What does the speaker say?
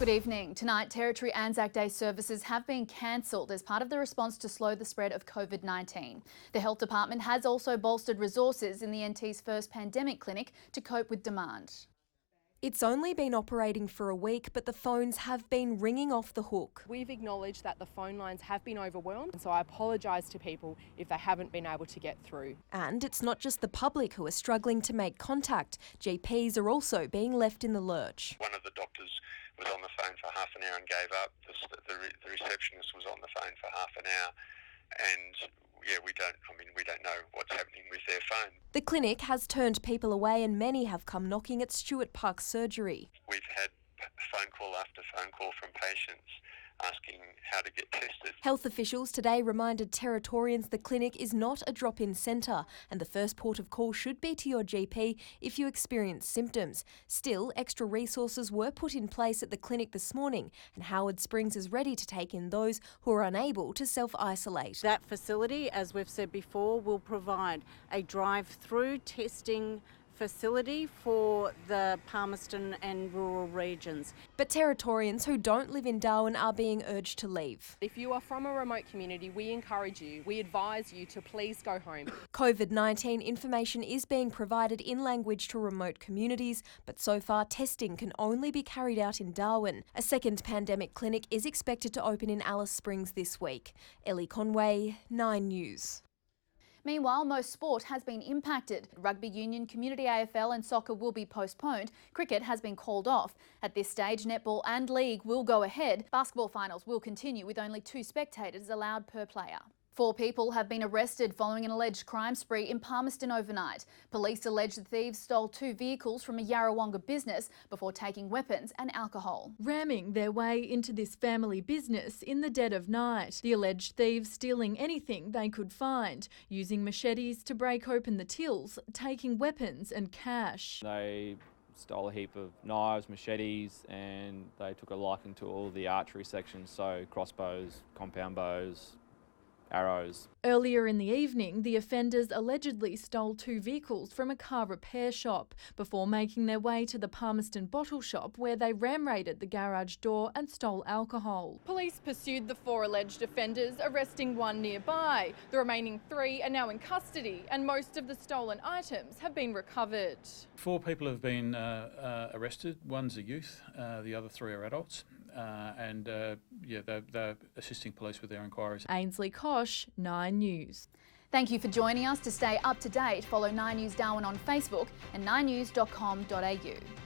Good evening. Tonight, Territory Anzac Day services have been cancelled as part of the response to slow the spread of COVID-19. The Health Department has also bolstered resources in the NT's first pandemic clinic to cope with demand. It's only been operating for a week, but the phones have been ringing off the hook. We've acknowledged that the phone lines have been overwhelmed, so I apologise to people if they haven't been able to get through. And it's not just the public who are struggling to make contact. GPs are also being left in the lurch. One of the doctors was on the phone for half an hour and gave up. The receptionist was on the phone for half an hour, and we don't know what's happening with their phone. The clinic has turned people away and many have come knocking at Stuart Park Surgery. We've had phone call after phone call from patients asking how to get tested. Health officials today reminded Territorians the clinic is not a drop-in centre and the first port of call should be to your GP if you experience symptoms. Still, extra resources were put in place at the clinic this morning and Howard Springs is ready to take in those who are unable to self-isolate. That facility, as we've said before, will provide a drive-through testing facility for the Palmerston and rural regions. But Territorians who don't live in Darwin are being urged to leave. If you are from a remote community, we encourage you, we advise you to please go home. COVID-19 information is being provided in language to remote communities, but so far testing can only be carried out in Darwin. A second pandemic clinic is expected to open in Alice Springs this week. Ellie Conway, 9 News. Meanwhile, most sport has been impacted. Rugby union, community AFL and soccer will be postponed. Cricket has been called off. At this stage, netball and league will go ahead. Basketball finals will continue with only 2 spectators allowed per player. 4 people have been arrested following an alleged crime spree in Palmerston overnight. Police allege the thieves stole 2 vehicles from a Yarrawonga business before taking weapons and alcohol. Ramming their way into this family business in the dead of night. The alleged thieves stealing anything they could find, using machetes to break open the tills, taking weapons and cash. They stole a heap of knives, machetes, and they took a liking to all the archery sections, so crossbows, compound bows, arrows. Earlier in the evening, the offenders allegedly stole 2 vehicles from a car repair shop before making their way to the Palmerston bottle shop where they ram-raided the garage door and stole alcohol. Police pursued the 4 alleged offenders, arresting 1 nearby. The remaining 3 are now in custody and most of the stolen items have been recovered. 4 people have been arrested. One's a youth, the other 3 are adults. They're assisting police with their inquiries. Ainsley Kosh, 9 News. Thank you for joining us. To stay up to date, follow 9 News Darwin on Facebook and 9news.com.au.